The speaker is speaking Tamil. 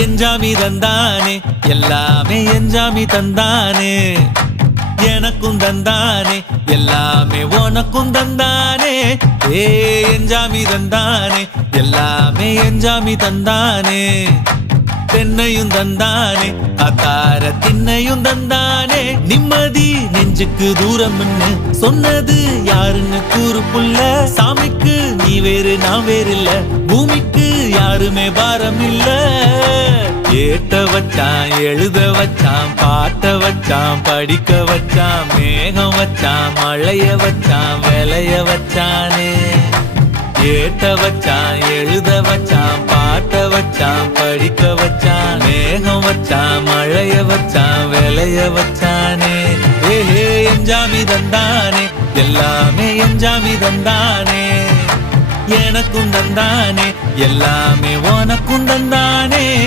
எஞ்சாமி தந்தானே எல்லாமே எஞ்சாமி தந்தானே எனக்கும் தந்தானே எல்லாமே உனக்கும் தந்தானே ஏ எஞ்சாமி தந்தானே எல்லாமே எஞ்சாமி தந்தானே தென்னையும் தந்தானே அத்தார திண்ணையும் தந்தானே நிம்மதி நெஞ்சுக்கு தூரம்னு சொன்னது யாருன்னு கூறு புள்ள சாமிக்கு நீ வேறு நான் வேறு இல்ல பூமிக்கு யாருமே பாரம் இல்ல ஏத்த வச்சான் எழுத வச்சான் பாட்ட வச்சான் படிக்க வச்சான் மேகம் வச்சான் மழைய வச்சான் விளைய வச்சானே ஏத்த வச்சான் எழுத வச்சான் பாட்ட வச்சான் படிக்க வச்சான் மேகம் வச்சான் மழைய வச்சான் விளைய வச்சானே ஏஹே எஞ்சாமி தந்தானே எல்லாமே எஞ்சாமி தந்தானே எனக்கும் தந்தானே எல்லாமே உனக்கும் தந்தானே